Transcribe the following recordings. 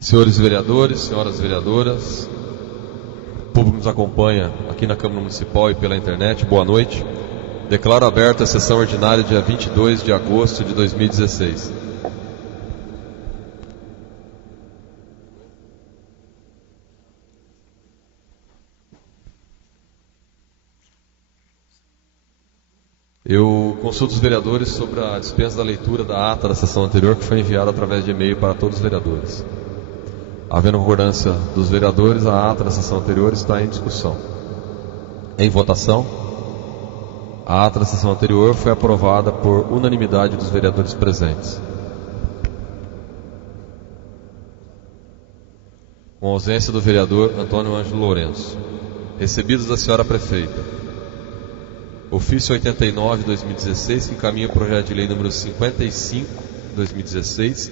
Senhores vereadores, senhoras vereadoras, o público que nos acompanha aqui na Câmara Municipal e pela internet, boa noite. Declaro aberta a sessão ordinária dia 22 de agosto de 2016. Eu consulto os vereadores sobre a dispensa da leitura da ata da sessão anterior, que foi enviada através de e-mail para todos os vereadores. Havendo concordância dos vereadores, a ata da sessão anterior está em discussão. Em votação, a ata da sessão anterior foi aprovada por unanimidade dos vereadores presentes. Com ausência do vereador Antônio Ângelo Lourenço. Recebidos da senhora prefeita. Ofício 89/2016, que encaminha o projeto de lei número 55/2016,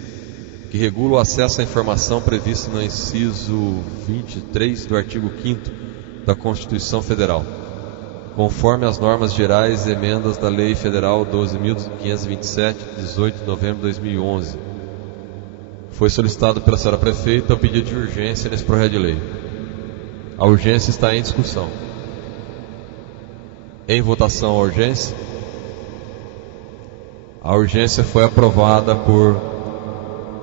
que regula o acesso à informação previsto no inciso 23 do artigo 5º da Constituição Federal, conforme as normas gerais e emendas da Lei Federal 12.527, de 18 de novembro de 2011. Foi solicitado pela senhora prefeita o pedido de urgência nesse projeto de lei. A urgência está em discussão. Em votação a urgência. A urgência foi aprovada por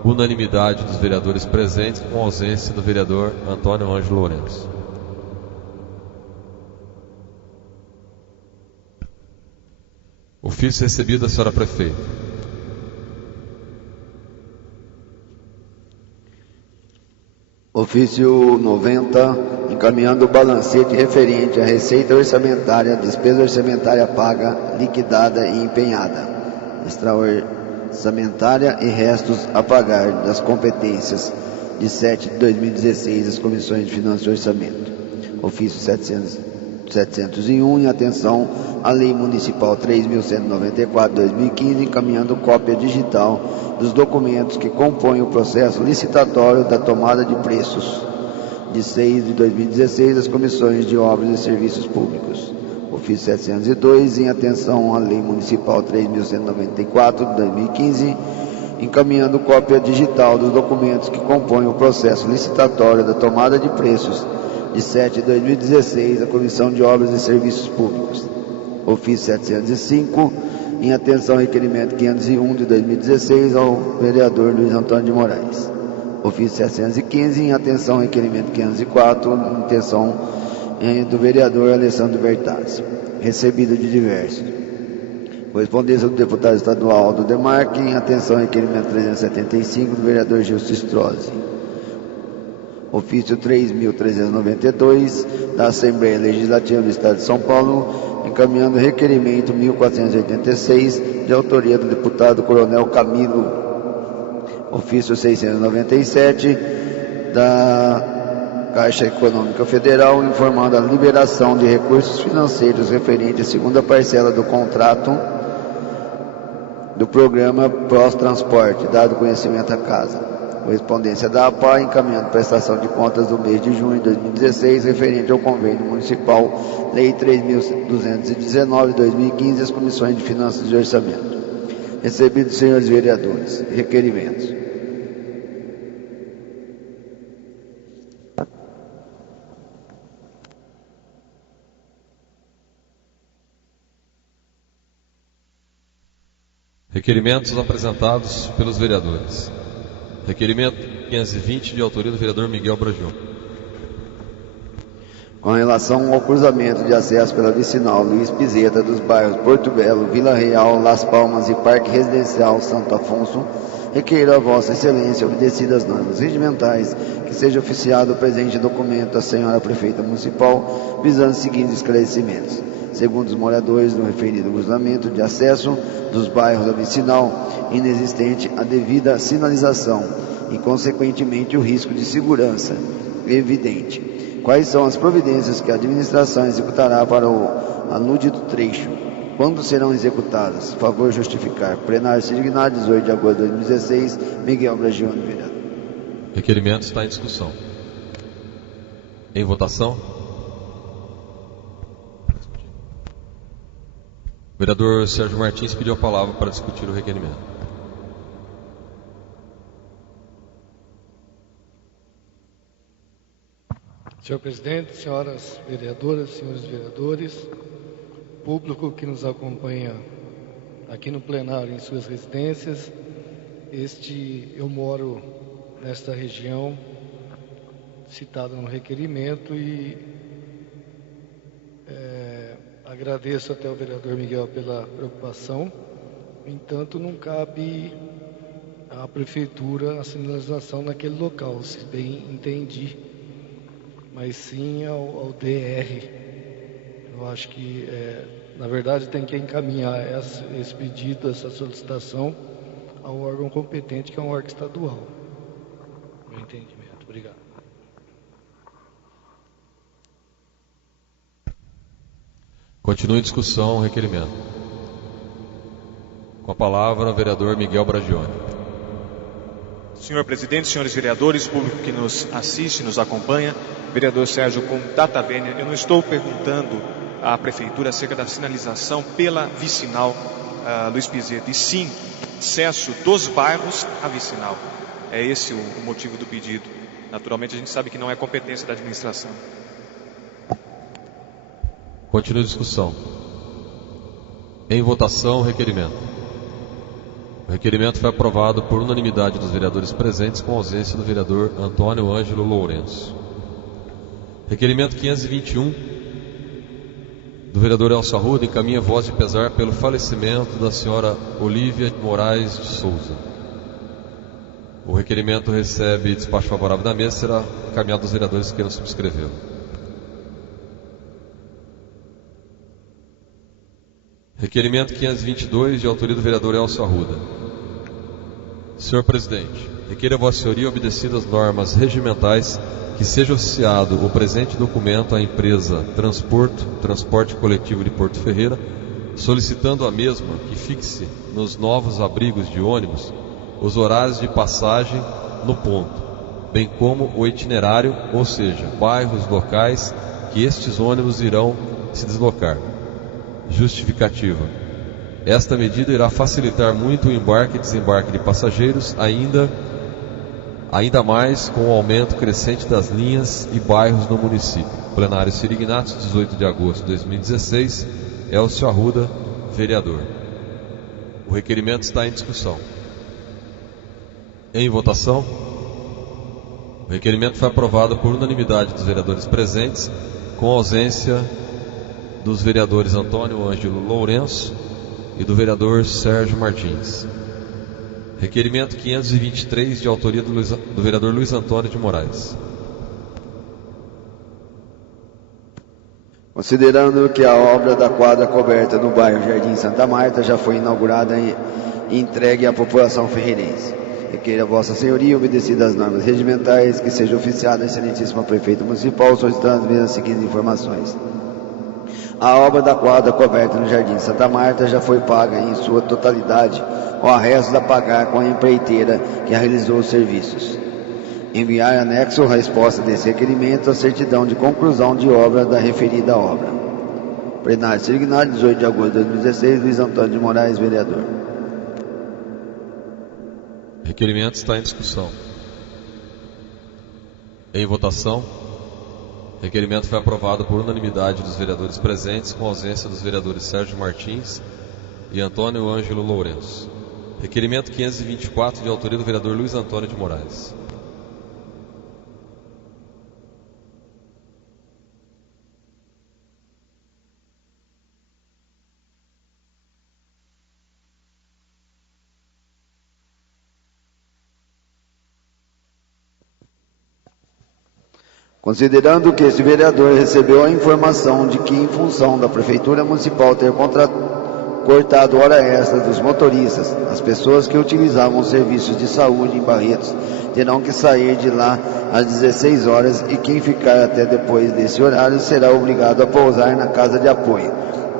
unanimidade dos vereadores presentes, com ausência do vereador Antônio Ângelo Lourenço. Ofício recebido da senhora prefeita. Ofício 90, encaminhando o balancete referente à receita orçamentária, despesa orçamentária paga, liquidada e empenhada, extra-orçamentária e restos a pagar das competências de 7 de 2016 das Comissões de Finanças e Orçamento. Ofício 701, em atenção à Lei Municipal 3.194/2015, encaminhando cópia digital dos documentos que compõem o processo licitatório da tomada de preços de 6 de 2016 das Comissões de Obras e Serviços Públicos. Ofício 702, em atenção à Lei Municipal 3.194/2015, encaminhando cópia digital dos documentos que compõem o processo licitatório da tomada de preços de 7 de 2016 da Comissão de Obras e Serviços Públicos. Ofício 705, em atenção ao requerimento 501 de 2016 ao vereador Luiz Antônio de Moraes. Ofício 715, em atenção ao requerimento 504, em atenção do vereador Alessandro Bertazzi. Recebido de diversos. Correspondência do deputado estadual Aldo Demarque, em atenção ao requerimento 375 do vereador Gilson Strozzi. Ofício 3.392 da Assembleia Legislativa do Estado de São Paulo, encaminhando requerimento 1486 de autoria do deputado Coronel Camilo. Ofício 697 da Caixa Econômica Federal, informando a liberação de recursos financeiros referente à segunda parcela do contrato do programa Prós-Transporte, dado conhecimento à Casa. Correspondência da APA, encaminhando prestação de contas do mês de junho de 2016, referente ao convênio municipal Lei 3.219/2015, as Comissões de Finanças e Orçamento. Recebidos, senhores vereadores, requerimentos. Requerimentos apresentados pelos vereadores. Requerimento 520, de autoria do vereador Miguel Bragion. Com relação ao cruzamento de acesso pela vicinal Luiz Pizeta dos bairros Porto Belo, Vila Real, Las Palmas e Parque Residencial Santo Afonso, requeiro a Vossa Excelência, obedecidas as normas regimentais, que seja oficiado o presente documento à senhora prefeita municipal, visando os seguintes esclarecimentos. Segundo os moradores do referido cruzamento de acesso dos bairros da vicinal, inexistente a devida sinalização e, consequentemente, o risco de segurança evidente. Quais são as providências que a administração executará para o alúdido trecho? Quando serão executadas? Favor justificar. Plenário Signado, 18 de agosto de 2016, Miguel Bragion, vereador. Requerimento está em discussão. Em votação. O vereador Sérgio Martins pediu a palavra para discutir o requerimento. Senhor presidente, senhoras vereadoras, senhores vereadores, público que nos acompanha aqui no plenário em suas residências, eu moro nesta região citada no requerimento e agradeço até ao vereador Miguel pela preocupação. No entanto, não cabe à prefeitura a sinalização naquele local, se bem entendi, mas sim ao DR. Eu acho que, na verdade, tem que encaminhar esse pedido, essa solicitação ao órgão competente, que é um órgão estadual. Meu entendimento. Obrigado. Continua em discussão o requerimento. Com a palavra, o vereador Miguel Bragioni. Senhor presidente, senhores vereadores, público que nos assiste, nos acompanha, vereador Sérgio Contatavênia, eu não estou perguntando à prefeitura acerca da sinalização pela vicinal Luiz Pizeta, e sim acesso dos bairros à vicinal. É esse o motivo do pedido. Naturalmente, a gente sabe que não é competência da administração. Continua a discussão. Em votação, o requerimento. O requerimento foi aprovado por unanimidade dos vereadores presentes, com ausência do vereador Antônio Ângelo Lourenço. Requerimento 521, do vereador Elcio Arruda, encaminha voz de pesar pelo falecimento da senhora Olívia Moraes de Souza. O requerimento recebe despacho favorável da mesa e será encaminhado aos vereadores que queiram subscrevê-lo. Requerimento 522, de autoria do vereador Elcio Arruda. Senhor presidente, requeira a Vossa Senhoria, obedecidas as normas regimentais, que seja oficiado o presente documento à empresa Transporte Coletivo de Porto Ferreira, solicitando a mesma que fixe nos novos abrigos de ônibus os horários de passagem no ponto, bem como o itinerário, ou seja, bairros locais que estes ônibus irão se deslocar. Justificativa. Esta medida irá facilitar muito o embarque e desembarque de passageiros, ainda mais com o aumento crescente das linhas e bairros no município. Plenário Ciro Ignacio, 18 de agosto de 2016. Elcio Arruda, vereador. O requerimento está em discussão. Em votação. O requerimento foi aprovado por unanimidade dos vereadores presentes, com ausência dos vereadores Antônio Ângelo Lourenço e do vereador Sérgio Martins. Requerimento 523, de autoria do vereador Luiz Antônio de Moraes. Considerando que a obra da quadra coberta no bairro Jardim Santa Marta já foi inaugurada e entregue à população ferreirense, requeira a Vossa Senhoria, obedecidas as normas regimentais, que seja oficiada a excelentíssima prefeita municipal, solicitando as seguintes informações. A obra da quadra coberta no Jardim Santa Marta já foi paga em sua totalidade, ou a resta a pagar com a empreiteira que realizou os serviços. Enviar anexo a resposta desse requerimento à certidão de conclusão de obra da referida obra. Plenário Ciro Ignacio, 18 de agosto de 2016, Luiz Antônio de Moraes, vereador. Requerimento está em discussão. Em votação. Requerimento foi aprovado por unanimidade dos vereadores presentes, com ausência dos vereadores Sérgio Martins e Antônio Ângelo Lourenço. Requerimento 524, de autoria do vereador Luiz Antônio de Moraes. Considerando que este vereador recebeu a informação de que, em função da Prefeitura Municipal ter cortado hora extra dos motoristas, as pessoas que utilizavam serviços de saúde em Barretos terão que sair de lá às 16 horas e quem ficar até depois desse horário será obrigado a pousar na casa de apoio,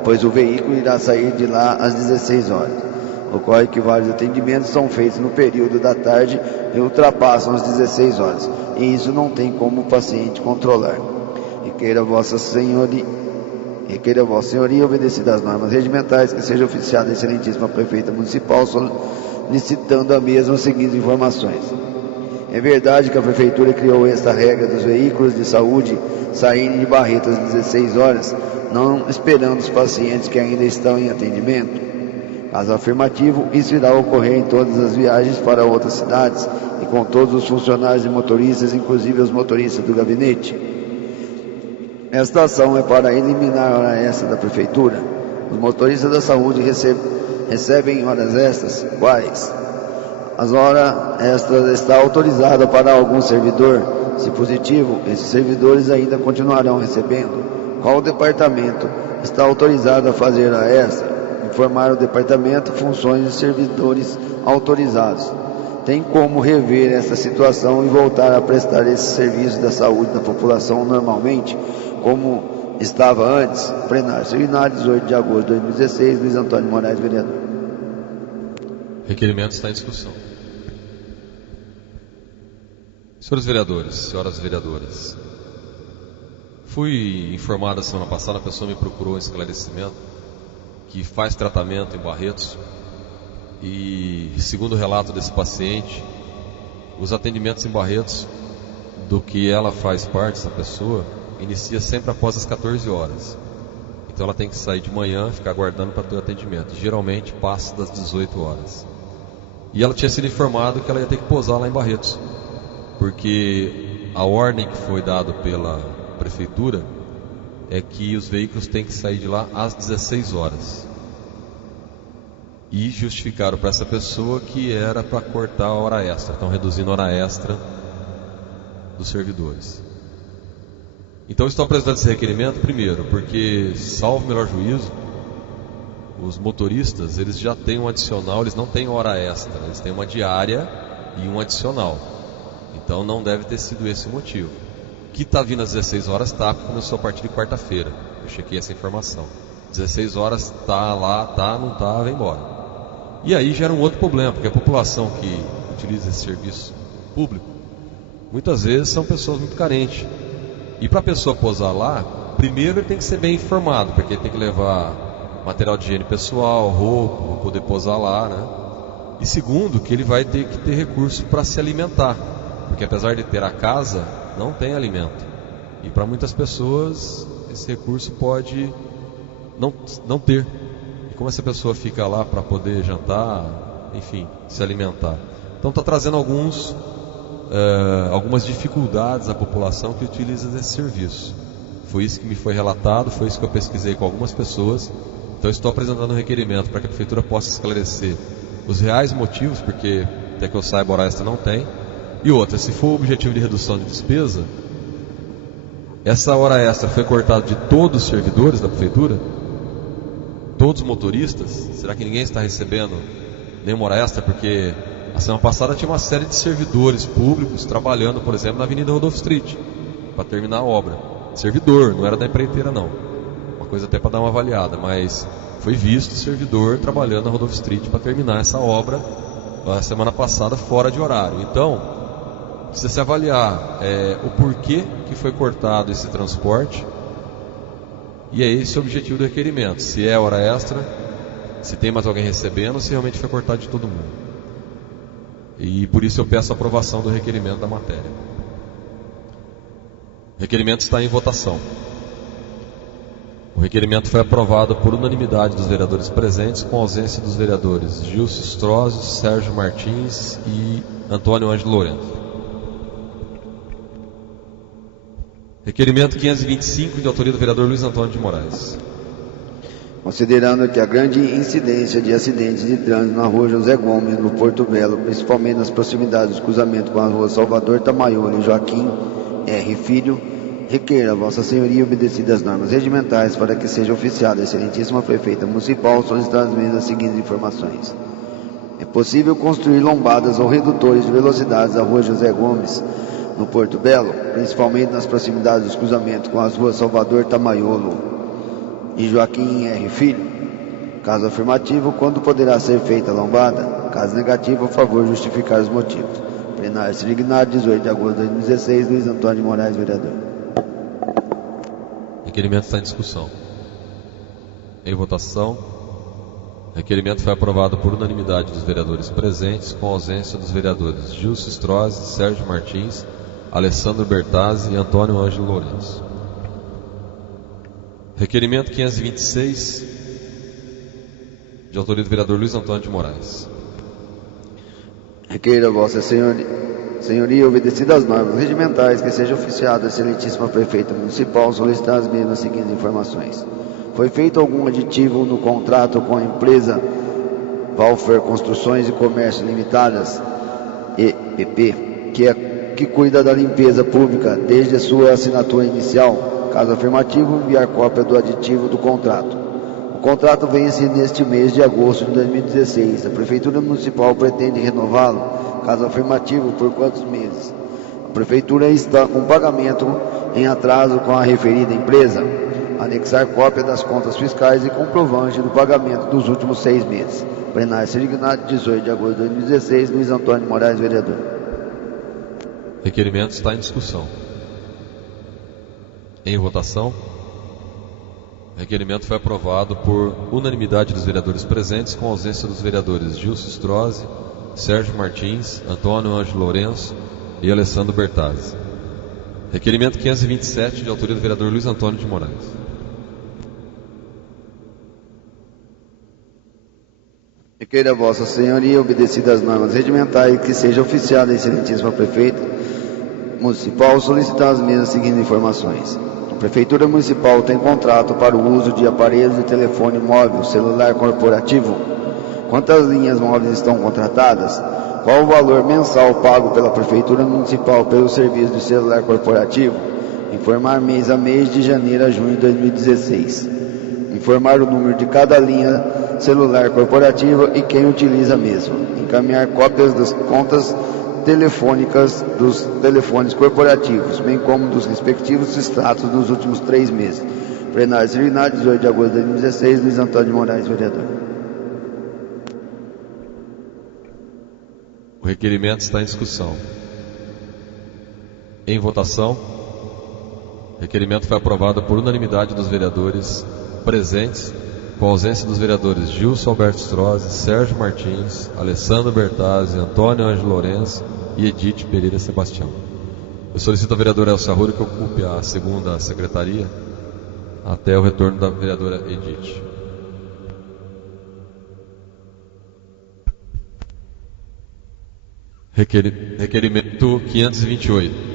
pois o veículo irá sair de lá às 16 horas. Ocorre que vários atendimentos são feitos no período da tarde e ultrapassam as 16 horas, e isso não tem como o paciente controlar. Requeira a Vossa Senhoria, obedecidas as normas regimentais, que seja oficiada a excelentíssima prefeita municipal, solicitando a mesma as seguintes informações. É verdade que a Prefeitura criou esta regra dos veículos de saúde saírem de Barretos às 16 horas, não esperando os pacientes que ainda estão em atendimento? Caso afirmativo, isso irá ocorrer em todas as viagens para outras cidades e com todos os funcionários e motoristas, inclusive os motoristas do gabinete. Esta ação é para eliminar a hora extra da Prefeitura. Os motoristas da saúde recebem horas extras, quais? As horas extras estão autorizadas para algum servidor. Se positivo, esses servidores ainda continuarão recebendo. Qual departamento está autorizado a fazer a extra? Informar o departamento funções de servidores autorizados. Tem como rever essa situação e voltar a prestar esses serviços da saúde da população normalmente, como estava antes? Plenário Seminário, 18 de agosto de 2016, Luiz Antônio Moraes, vereador. Requerimento está em discussão. Senhores vereadores, senhoras vereadoras, fui informado semana passada, a pessoa me procurou um esclarecimento que faz tratamento em Barretos e, segundo o relato desse paciente, os atendimentos em Barretos, do que ela faz parte, essa pessoa, inicia sempre após as 14 horas. Então ela tem que sair de manhã, ficar aguardando para ter o atendimento. Geralmente passa das 18 horas. E ela tinha sido informada que ela ia ter que posar lá em Barretos, porque a ordem que foi dada pela Prefeitura é que os veículos têm que sair de lá às 16 horas. E justificaram para essa pessoa que era para cortar a hora extra. Estão reduzindo a hora extra dos servidores. Então estou apresentando esse requerimento, primeiro, porque, salvo o melhor juízo, os motoristas, eles já têm um adicional, eles não têm hora extra, eles têm uma diária e um adicional. Então não deve ter sido esse o motivo. Que está vindo às 16 horas, tá, começou a partir de quarta-feira. Eu chequei essa informação. 16 horas tá lá, tá, não tá, vem embora. E aí gera um outro problema, porque a população que utiliza esse serviço público, muitas vezes são pessoas muito carentes. E para a pessoa posar lá, primeiro ele tem que ser bem informado, porque ele tem que levar material de higiene pessoal, roupa, para poder posar lá, né? E segundo, que ele vai ter que ter recurso para se alimentar, porque apesar de ter a casa, não tem alimento. E para muitas pessoas, esse recurso pode não ter. E como essa pessoa fica lá para poder jantar, enfim, se alimentar? Então está trazendo algumas dificuldades à população que utiliza esse serviço. Foi isso que me foi relatado, foi isso que eu pesquisei com algumas pessoas. Então estou apresentando um requerimento para que a Prefeitura possa esclarecer os reais motivos, porque até que eu saiba, hora extra não tem. E outra, se for o objetivo de redução de despesa, essa hora extra foi cortada de todos os servidores da Prefeitura? Todos os motoristas? Será que ninguém está recebendo nenhuma hora extra? Porque a semana passada tinha uma série de servidores públicos trabalhando, por exemplo, na Avenida Rodolfo Street, para terminar a obra. Servidor, não era da empreiteira não. Uma coisa até para dar uma avaliada, mas foi visto servidor trabalhando na Rodolfo Street para terminar essa obra a semana passada fora de horário. Então, precisa se avaliar o porquê que foi cortado esse transporte, e é esse o objetivo do requerimento. Se é hora extra, se tem mais alguém recebendo, se realmente foi cortado de todo mundo. E por isso eu peço a aprovação do requerimento da matéria. O requerimento está em votação. O requerimento foi aprovado por unanimidade dos vereadores presentes, com ausência dos vereadores Gilson Strozzi, Sérgio Martins e Antônio Ângelo Lourenço. Requerimento 525, de autoria do vereador Luiz Antônio de Moraes. Considerando que a grande incidência de acidentes de trânsito na rua José Gomes, no Porto Belo, principalmente nas proximidades do cruzamento com a rua Salvador Tamaiolo e Joaquim R. Filho, requer a Vossa Senhoria obedecer às normas regimentais para que seja oficiada a excelentíssima prefeita municipal solicitar as seguintes informações. É possível construir lombadas ou redutores de velocidades na rua José Gomes, no Porto Belo, principalmente nas proximidades dos cruzamentos com as ruas Salvador Tamaiolo e Joaquim R. Filho? Caso afirmativo, quando poderá ser feita a lombada? Caso negativo, a favor justificar os motivos. Plenário Seminário, 18 de agosto de 2016, Luiz Antônio de Moraes, vereador. O requerimento está em discussão. Em votação. Requerimento foi aprovado por unanimidade dos vereadores presentes, com ausência dos vereadores Gilson Strozzi, Sérgio Martins, Alessandro Bertazzi e Antônio Ângelo Lourenço. Requerimento 526, de autoria do vereador Luiz Antônio de Moraes. Requeira Vossa Senhoria, obedecidas as normas regimentais, que seja oficiado a excelentíssima prefeita municipal solicitar as mesmas seguintes informações. Foi feito algum aditivo no contrato com a empresa Valfer Construções e Comércio Limitadas, EPP, que cuida da limpeza pública desde a sua assinatura inicial? Caso afirmativo, enviar cópia do aditivo do contrato. O contrato vence neste mês de agosto de 2016. A Prefeitura Municipal pretende renová-lo? Caso afirmativo, por quantos meses? A Prefeitura está com pagamento em atraso com a referida empresa. Anexar cópia das contas fiscais e comprovante do pagamento dos últimos 6 meses. Plenário Sirignado, 18 de agosto de 2016, Luiz Antônio de Moraes, vereador. Requerimento está em discussão. Em votação. Requerimento foi aprovado por unanimidade dos vereadores presentes, com ausência dos vereadores Gilson Strozzi, Sérgio Martins, Antônio Ângelo Lourenço e Alessandro Bertazzi. Requerimento 527, de autoria do vereador Luiz Antônio de Moraes. Requeira Vossa Senhoria, obedecidas as normas regimentais, que seja oficiada a excelentíssima prefeita municipal solicitar as mesmas seguintes informações. A Prefeitura Municipal tem contrato para o uso de aparelhos de telefone móvel, celular corporativo. Quantas linhas móveis estão contratadas? Qual o valor mensal pago pela Prefeitura Municipal pelo serviço de celular corporativo? Informar mês a mês de janeiro a junho de 2016. Informar o número de cada linha celular corporativa e quem utiliza a mesma. Encaminhar cópias das contas telefônicas dos telefones corporativos, bem como dos respectivos extratos dos últimos 3 meses. Plenário Sirignado, 18 de agosto de 2016, Luiz Antônio de Moraes, vereador. O requerimento está em discussão. Em votação. O requerimento foi aprovado por unanimidade dos vereadores presentes, com ausência dos vereadores Gilson Alberto Strozzi, Sérgio Martins, Alessandro Bertazzi, Antônio Ângelo Lourenço e Edith Pereira Sebastião. Eu solicito ao vereador Elcio Arruda que ocupe a segunda secretaria até o retorno da vereadora Edith. Requerimento 528.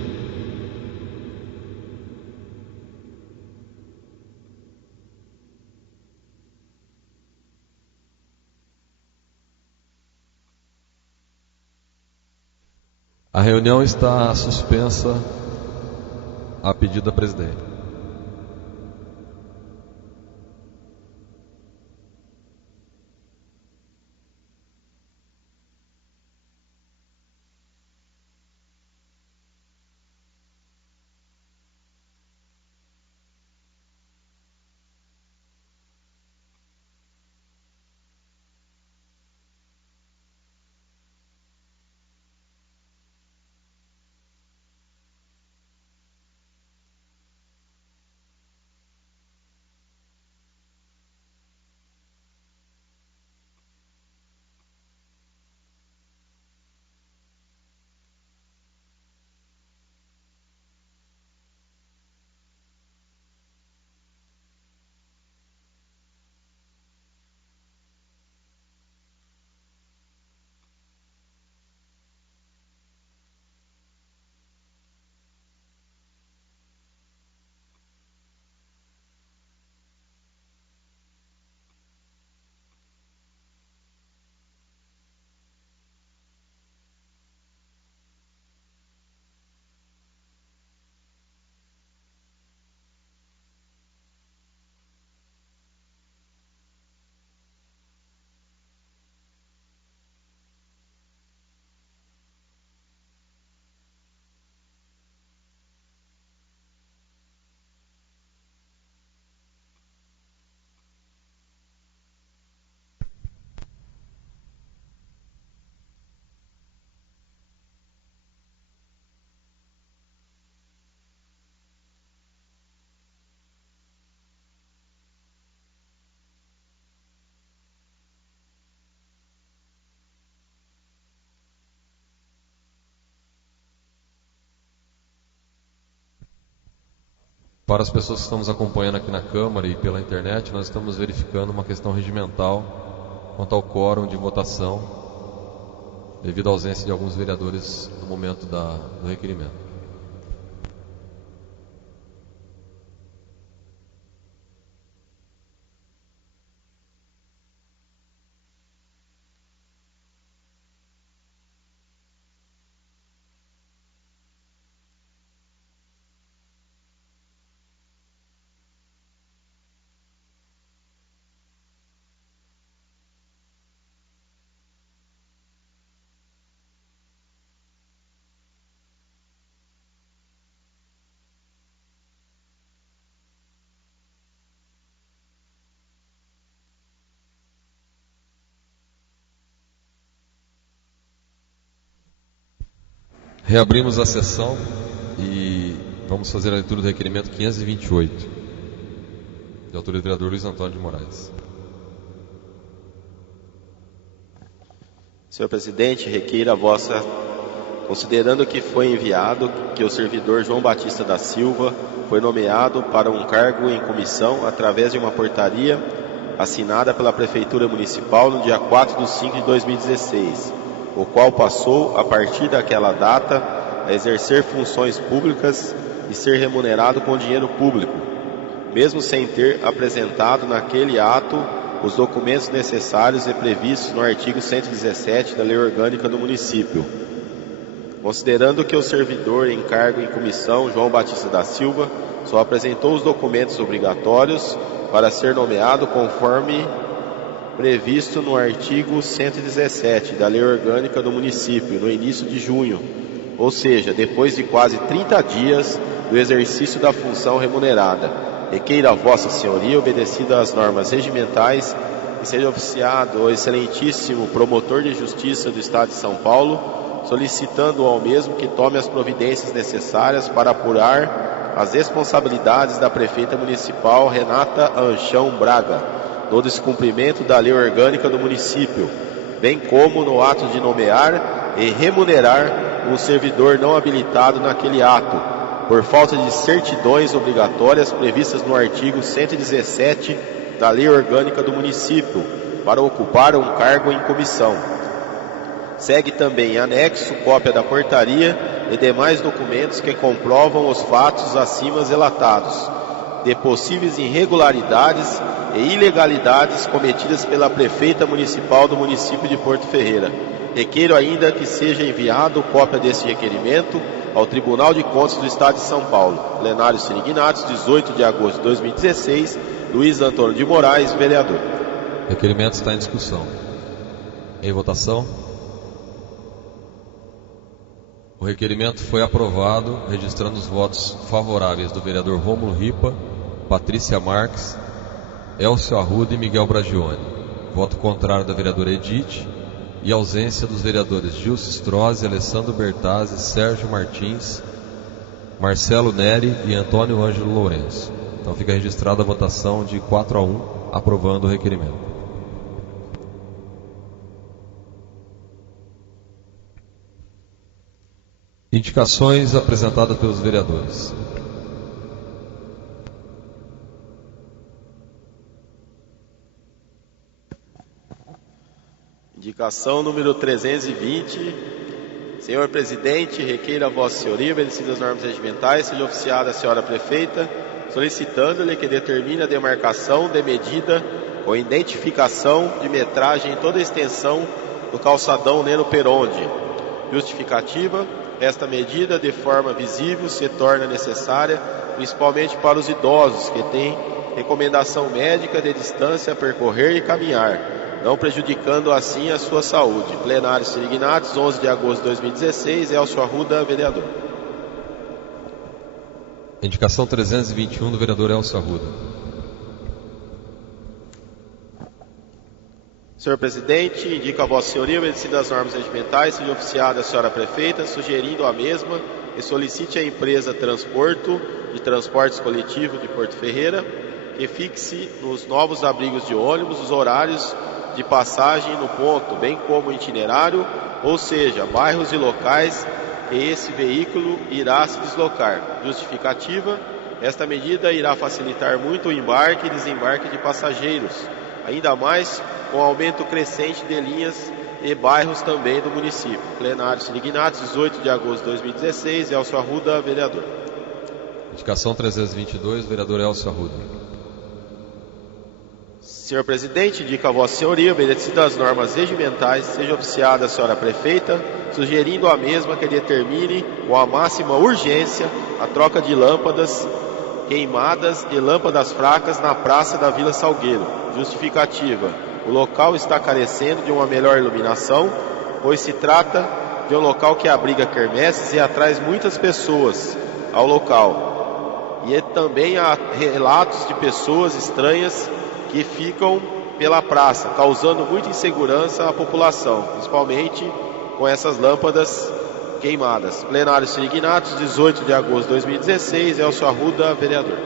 A reunião está suspensa a pedido da presidente. Para as pessoas que estão nos acompanhando aqui na Câmara e pela internet, nós estamos verificando uma questão regimental quanto ao quórum de votação, devido à ausência de alguns vereadores no momento do requerimento. Reabrimos a sessão e vamos fazer a leitura do requerimento 528, de autoria do vereador Luiz Antônio de Moraes. Senhor presidente, requeiro a vossa, considerando que foi enviado que o servidor João Batista da Silva foi nomeado para um cargo em comissão através de uma portaria assinada pela Prefeitura Municipal no dia 4/5/2016, o qual passou, a partir daquela data, a exercer funções públicas e ser remunerado com dinheiro público, mesmo sem ter apresentado naquele ato os documentos necessários e previstos no artigo 117 da Lei Orgânica do Município. Considerando que o servidor em cargo em comissão, João Batista da Silva, só apresentou os documentos obrigatórios para ser nomeado conforme previsto no artigo 117 da Lei Orgânica do Município, no início de junho, ou seja, depois de quase 30 dias do exercício da função remunerada. Requeira a vossa senhoria, obedecido às normas regimentais, e seja oficiado o excelentíssimo promotor de justiça do Estado de São Paulo, solicitando ao mesmo que tome as providências necessárias para apurar as responsabilidades da prefeita municipal Renata Anchão Braga, no descumprimento da lei orgânica do município, bem como no ato de nomear e remunerar um servidor não habilitado naquele ato, por falta de certidões obrigatórias previstas no artigo 117 da lei orgânica do município, para ocupar um cargo em comissão. Segue também em anexo cópia da portaria e demais documentos que comprovam os fatos acima relatados, de possíveis irregularidades e ilegalidades cometidas pela prefeita municipal do município de Porto Ferreira. Requeiro ainda que seja enviado cópia desse requerimento ao Tribunal de Contas do Estado de São Paulo. Plenário Sirignatos, 18 de agosto de 2016, Luiz Antônio de Moraes, vereador. O requerimento está em discussão. Em votação. O requerimento foi aprovado, registrando os votos favoráveis do vereador Rômulo Ripa, Patrícia Marques, Elcio Arruda e Miguel Bragione. Voto contrário da vereadora Edith e ausência dos vereadores Gilson Strozzi, Alessandro Bertazzi, Sérgio Martins, Marcelo Neri e Antônio Ângelo Lourenço. Então fica registrada a votação de 4-1, aprovando o requerimento. Indicações apresentadas pelos vereadores. Indicação número 320. Senhor presidente, requeira a vossa senhoria, obedecidas as normas regimentais, seja oficiada a senhora prefeita, solicitando-lhe que determine a demarcação de medida com identificação de metragem em toda a extensão do calçadão Neno Peronde. Justificativa: esta medida, de forma visível, se torna necessária, principalmente para os idosos que têm recomendação médica de distância a percorrer e caminhar, não prejudicando assim a sua saúde. Plenário Sirignatos, 11 de agosto de 2016, Elcio Arruda, vereador. Indicação 321 do vereador Elcio Arruda. Senhor presidente, indico a vossa senhoria, obedecidas as normas regimentais, seja oficiada a senhora prefeita, sugerindo a mesma que solicite à empresa Transporto de Transportes Coletivo de Porto Ferreira que fixe nos novos abrigos de ônibus os horários de passagem no ponto, bem como itinerário, ou seja, bairros e locais que esse veículo irá se deslocar. Justificativa: Esta medida irá facilitar muito o embarque e desembarque de passageiros, ainda mais com o aumento crescente de linhas e bairros também do município. Plenário Sinignatos, 18 de agosto de 2016, Elcio Arruda, vereador. Indicação 322, vereador Elcio Arruda. Senhor presidente, indica a vossa senhoria, obedecidas as normas regimentais, seja oficiada a senhora prefeita, sugerindo a mesma que determine com a máxima urgência a troca de lâmpadas queimadas e lâmpadas fracas na praça da Vila Salgueiro. Justificativa: o local está carecendo de uma melhor iluminação, pois se trata de um local que abriga quermesses e atrai muitas pessoas ao local. E também há relatos de pessoas estranhas que ficam pela praça, causando muita insegurança à população, principalmente com essas lâmpadas queimadas. Plenário Sinignatos, 18 de agosto de 2016, Elcio Arruda, vereador.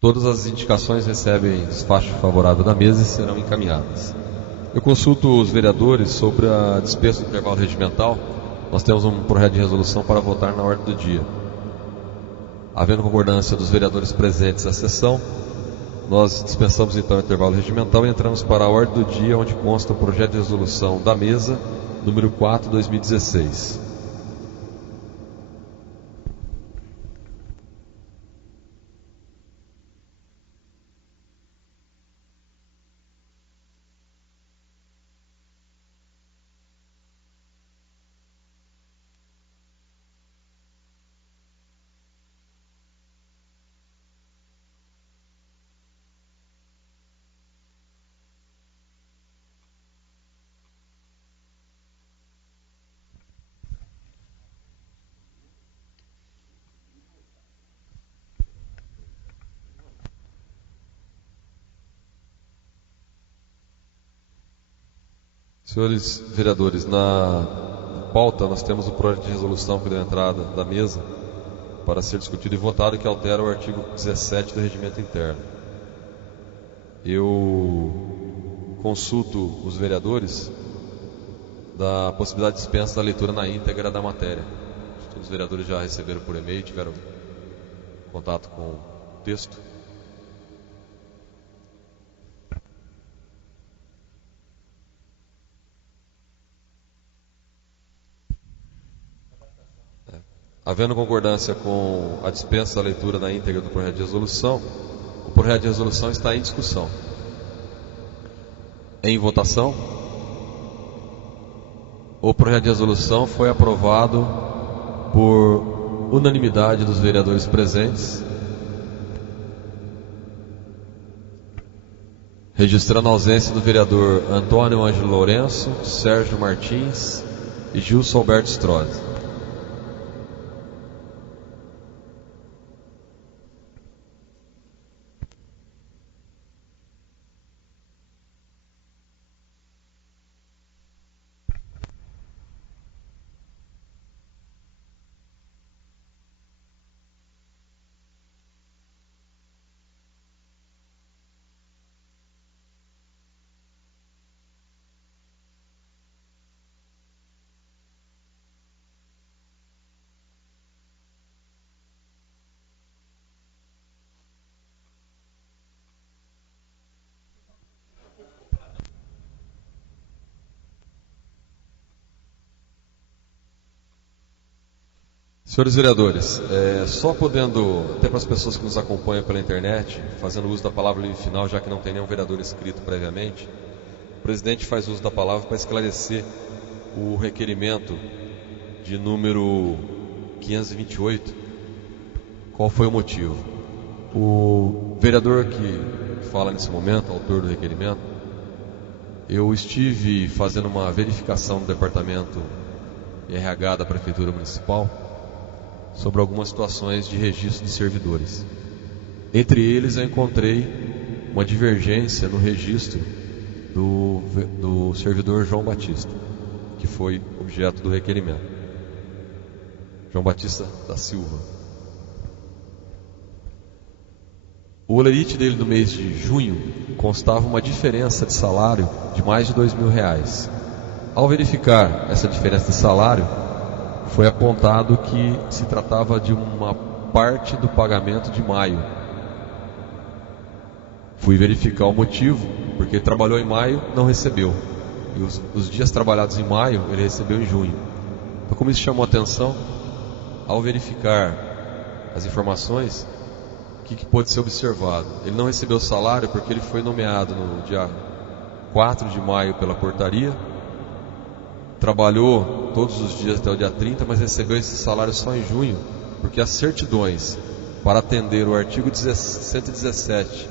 Todas as indicações recebem despacho favorável da mesa e serão encaminhadas. Eu consulto os vereadores sobre a dispensa do intervalo regimental. Nós temos um projeto de resolução para votar na ordem do dia. Havendo concordância dos vereadores presentes à sessão, nós dispensamos então o intervalo regimental e entramos para a ordem do dia, onde consta o projeto de resolução da mesa, número 4, 2016. Senhores vereadores, na pauta nós temos o projeto de resolução que deu entrada da mesa para ser discutido e votado, que altera o artigo 17 do regimento interno. Eu consulto os vereadores da possibilidade de dispensa da leitura na íntegra da matéria. Todos os vereadores já receberam por e-mail, tiveram contato com o texto. Havendo concordância com a dispensa da leitura na íntegra do projeto de resolução, o projeto de resolução está em discussão. Em votação, o projeto de resolução foi aprovado por unanimidade dos vereadores presentes, registrando a ausência do vereador Antônio Ângelo Lourenço, Sérgio Martins e Gilson Alberto Strozzi. Senhores vereadores, só podendo, até para as pessoas que nos acompanham pela internet, fazendo uso da palavra livre final, já que não tem nenhum vereador inscrito previamente, o presidente faz uso da palavra para esclarecer o requerimento de número 528, qual foi o motivo. O vereador que fala nesse momento, autor do requerimento, eu estive fazendo uma verificação no departamento RH da Prefeitura Municipal sobre algumas situações de registro de servidores. Entre eles eu encontrei uma divergência no registro do servidor João Batista, que foi objeto do requerimento. João Batista da Silva. O holerite dele no mês de junho constava uma diferença de salário de mais de R$2.000. Ao verificar essa diferença de salário, foi apontado que se tratava de uma parte do pagamento de maio. Fui verificar o motivo, porque ele trabalhou em maio, não recebeu. E os dias trabalhados em maio, ele recebeu em junho. Então, como isso chamou a atenção, ao verificar as informações, o que pôde ser observado? Ele não recebeu o salário porque ele foi nomeado no dia 4 de maio pela portaria, trabalhou todos os dias até o dia 30, mas recebeu esse salário só em junho, porque as certidões para atender o artigo 117,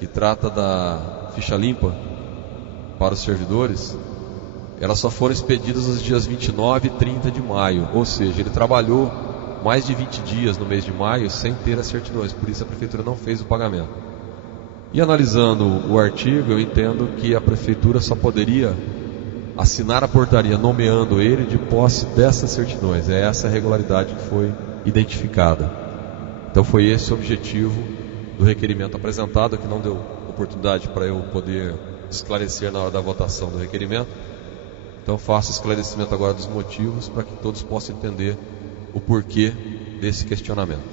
que trata da ficha limpa para os servidores, elas só foram expedidas nos dias 29 e 30 de maio, ou seja, ele trabalhou mais de 20 dias no mês de maio sem ter as certidões, por isso a Prefeitura não fez o pagamento. E analisando o artigo, eu entendo que a Prefeitura só poderia assinar a portaria nomeando ele de posse dessas certidões. É essa a irregularidade que foi identificada. Então foi esse o objetivo do requerimento apresentado, que não deu oportunidade para eu poder esclarecer na hora da votação do requerimento. Então faço esclarecimento agora dos motivos para que todos possam entender o porquê desse questionamento.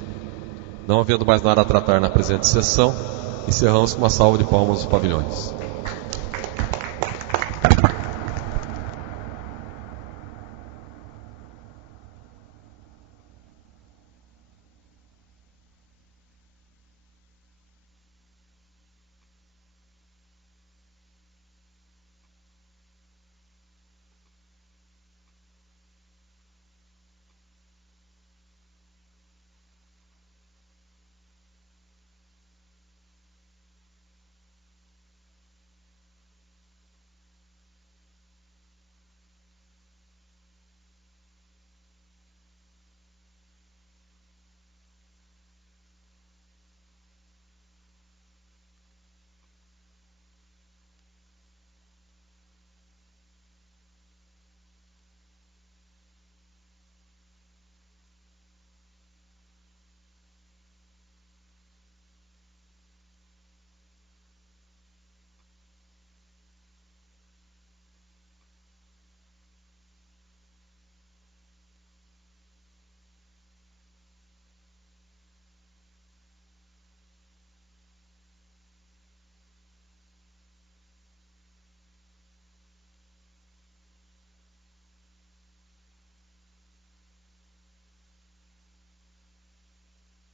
Não havendo mais nada a tratar na presente sessão, encerramos com uma salva de palmas nos pavilhões.